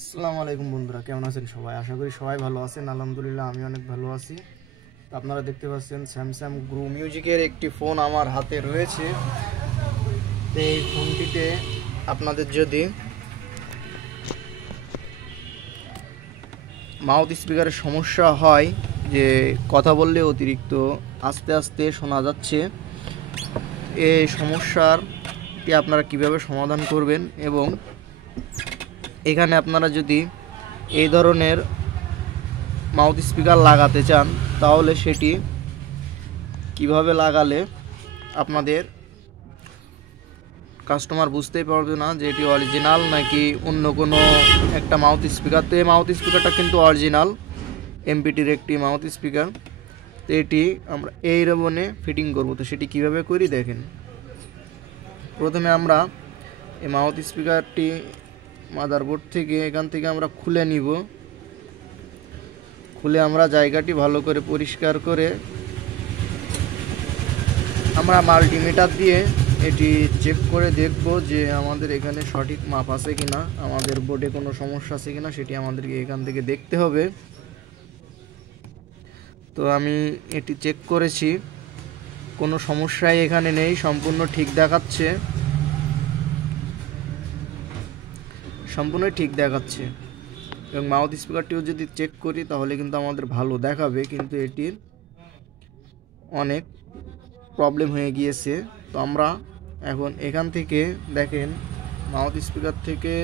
আসসালামু আলাইকুম বন্ধুরা, কেমন আছেন সবাই? আশা করি সবাই ভালো আছেন। আলহামদুলিল্লাহ আমি অনেক ভালো আছি। তো আপনারা দেখতে পাচ্ছেন স্যামসাং গ্রু মিউজিকের একটি ফোন আমার হাতে রয়েছে। তো এই ফোনটিতে আপনাদের যদি মাউথ স্পিকারের সমস্যা হয়, যে কথা বললে অতিরিক্ত আস্তে আস্তে শোনা যাচ্ছে, এই সমস্যাটি আপনারা কিভাবে সমাধান করবেন এবং এখানে আপনারা যদি এই ধরনের মাউথ স্পিকার লাগাতে চান তাহলে সেটি কিভাবে লাগালে আপনাদের কাস্টমার বুঝতেই পারবে না যে এটি অরিজিনাল নাকি অন্য কোনো একটা মাউথ স্পিকার। তো এই মাউথ স্পিকারটা কিন্তু অরিজিনাল এমপিটির একটি মাউথ স্পিকার। তো এটি আমরা এই রেবনে ফিটিং করব। তো সেটি কিভাবে করি দেখেন। প্রথমে আমরা এই মাউথ স্পিকারটি মাদারবোর্ড থেকে এখান থেকে আমরা খুলে নিব। খুলে আমরা জায়গাটি ভালো করে পরিষ্কার করে আমরা মাল্টিমিটার দিয়ে এটি চেক করে দেখব যে আমাদের এখানে সঠিক মাপ আছে কিনা, আমাদের বোর্ডে কোনো সমস্যা আছে কিনা সেটি আমাদেরকে এখান থেকে দেখতে হবে। তো আমি এটি চেক করেছি, কোনো সমস্যাই এখানে নেই, সম্পূর্ণ ঠিক দেখাচ্ছে, সম্পূর্ণই ঠিক দেখাচ্ছে। এবং মাউথ স্পিকারটিও যদি চেক করি তাহলে কিন্তু আমাদের ভালো দেখাবে, কিন্তু এটির অনেক প্রবলেম হয়ে গিয়েছে। তো আমরা এখন এখান থেকে দেখেন মাউথ স্পিকার থেকে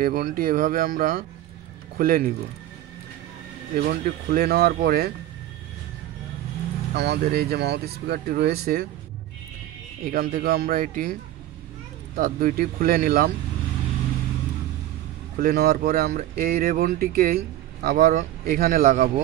রেবনটি এভাবে আমরা খুলে নিব। রেবনটি খুলে নেওয়ার পরে আমাদের এই যে মাউথ স্পিকারটি রয়েছে এখান থেকে আমরা এটি তার দুইটি খুলে নিলাম। খুলে নেওয়ার পরে আমরা এই রেবনটিকেই আবার এখানে লাগাবো।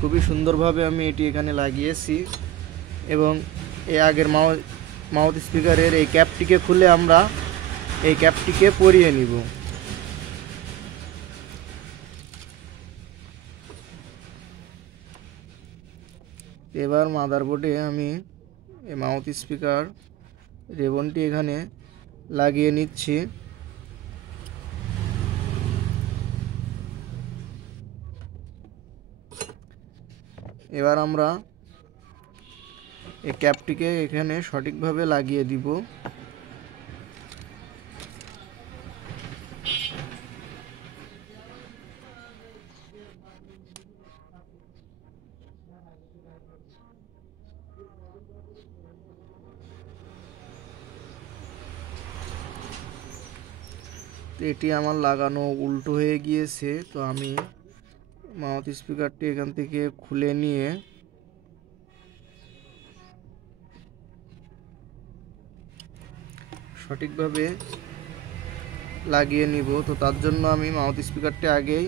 খুবই সুন্দরভাবে আমি এটি এখানে লাগিয়েছি এবং এই আগের মাউথ স্পিকারের এই ক্যাপটিকে খুলে আমরা এই ক্যাপটিকে পরিয়ে নিব। এবার মাদারবোর্ডে আমি এই মাউথ স্পিকার রেবনটি এখানে লাগিয়ে নিচ্ছি। এবার আমরা এই ক্যাপটিকে এখানে সঠিকভাবে লাগিয়ে দিব। এটি আমার লাগানো উল্টো হয়ে গিয়েছে। তো আমি মাউথ স্পিকারটি এখান থেকে খুলে নিয়ে সঠিকভাবে লাগিয়ে নিব। তো তার জন্য আমি মাউথ স্পিকারটি আগেই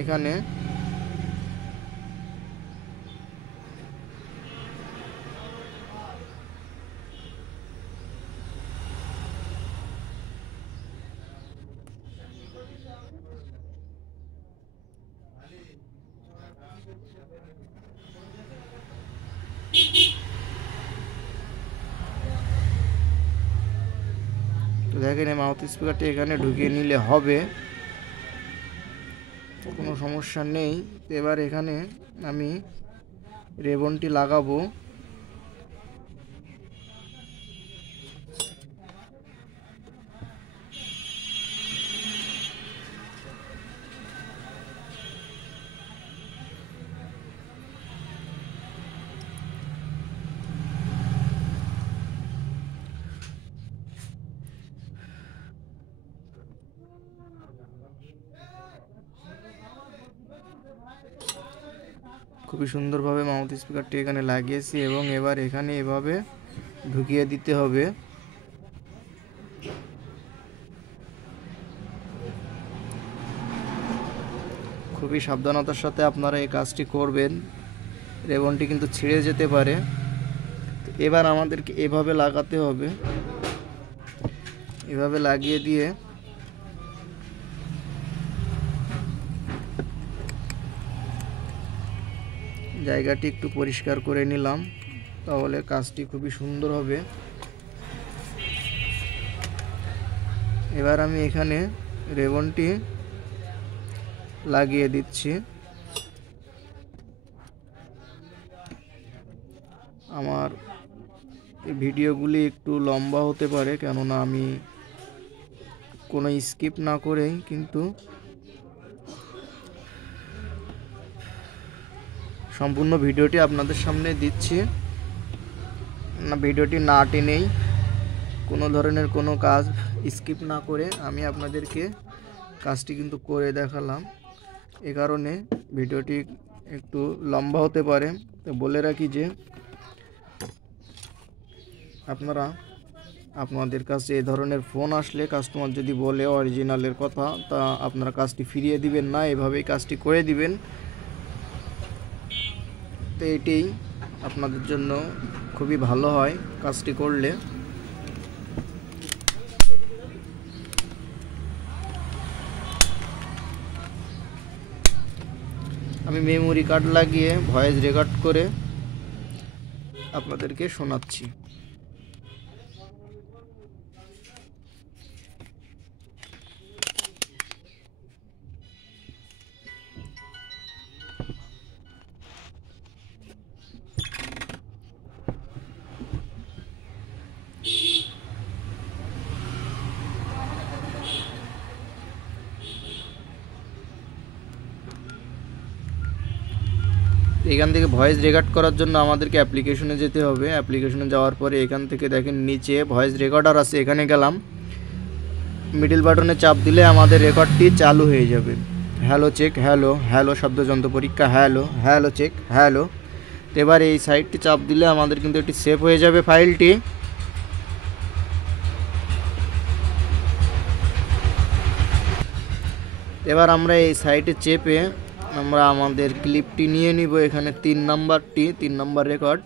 এখানে দেখেন এই মাউথ স্পিকারটি এখানে ঢুকিয়ে নিলে হবে, কোনো সমস্যা নেই। এবার এখানে আমি রেবনটি লাগাবো। খুবই সুন্দরভাবে মাউথ স্পিকারটি এখানে লাগিয়েছি এবং এবার এখানে এভাবে ঢুকিয়ে দিতে হবে। খুবই সাবধানতার সাথে আপনারা এই কাজটি করবেন, রেবনটি কিন্তু ছিঁড়ে যেতে পারে। তো এবার আমাদেরকে এভাবে লাগাতে হবে, এভাবে লাগিয়ে দিয়ে জায়গাটি একটু পরিষ্কার করে নিলাম, তাহলে কাজটি খুবই সুন্দর হবে। এবার আমি এখানে রেবনটি লাগিয়ে দিচ্ছি। আমার এই ভিডিওগুলি একটু লম্বা হতে পারে, কেননা আমি কোনো স্কিপ না করেই কিন্তু সম্পূর্ণ ভিডিওটি আপনাদের সামনে দিচ্ছি। না, ভিডিওটি না টেনেই কোনো ধরনের কোনো কাজ স্কিপ না করে আমি আপনাদেরকে কাজটি কিন্তু করে দেখালাম। এ কারণে ভিডিওটি একটু লম্বা হতে পারে। তো বলে রাখি যে আপনাদের কাছে এই ধরনের ফোন আসলে কাস্টমার যদি বলে অরিজিনালের কথা, তা আপনারা কাজটি ফিরিয়ে দিবেন না, এভাবেই কাজটি করে দিবেন। তো এটাই আপনাদের জন্য খুবই ভালো হয় কাজটি করলে। আমি মেমোরি কার্ড লাগিয়ে ভয়েস রেকর্ড করে আপনাদেরকে শোনাচ্ছি। এখান থেকে ভয়েস রেকর্ড করার জন্য আমাদেরকে অ্যাপ্লিকেশনে যেতে হবে। অ্যাপ্লিকেশনে যাওয়ার পরে এখান থেকে দেখেন নিচে ভয়েস রেকর্ডার আছে, এখানে গেলাম, মিডল বাটনে চাপ দিলে আমাদের রেকর্ডটি চালু হয়ে যাবে। হ্যালো চেক, হ্যালো হ্যালো শব্দযন্ত্র পরীক্ষা, হ্যালো হ্যালো চেক, হ্যালো। তো এবার এই সাইটটি চাপ দিলে আমাদের কিন্তু এটি সেভ হয়ে যাবে ফাইলটি। এবার আমরা এই সাইটে চেপে আমরা আমাদের ক্লিপটি নিয়ে নিব। এখানে 3 নাম্বার রেকর্ড,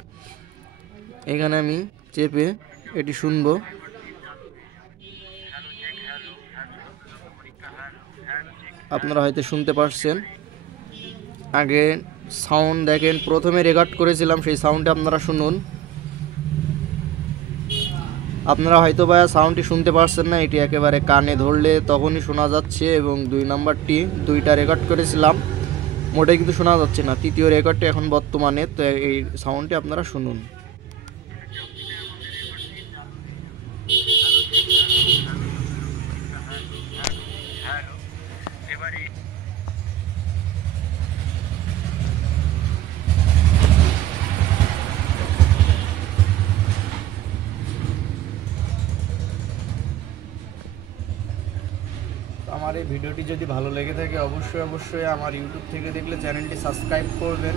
এখানে আমি চেপে এটি শুনবো। আপনারা হয়তো শুনতে পারছেন। আগে সাউন্ড দেখেন, প্রথমে রেকর্ড করেছিলাম সেই সাউন্ডটা আপনারা শুনুন। আপনারা হয়তো বা সাউন্ডটি শুনতে পারছেন না, এটি একেবারে কানে ধরলে তখনই শোনা যাচ্ছে। এবং 2 নাম্বারটি 2টা রেকর্ড করেছিলাম, মোটেই কিন্তু শোনা যাচ্ছে না। তৃতীয় রেকর্ডটি এখন বর্তমানে, তো এই সাউন্ডটি আপনারা শুনুন। আমার এই ভিডিওটি যদি ভালো লেগে থাকে অবশ্যই আমার ইউটিউব থেকে দেখলে চ্যানেলটি সাবস্ক্রাইব করবেন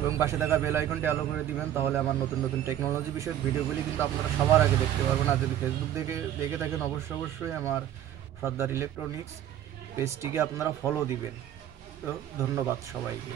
এবং পাশে থাকা বেল আইকনটি অল করে দিবেন, তাহলে আমার নতুন টেকনোলজি বিষয়ক ভিডিওগুলি কিন্তু আপনারা সবার আগে দেখতে পারবেন। আর যদি ফেসবুক দেখে থাকেন অবশ্যই আমার সর্দার ইলেকট্রনিক্স পেজটিকে আপনারা ফলো দিবেন। তো ধন্যবাদ সবাইকে।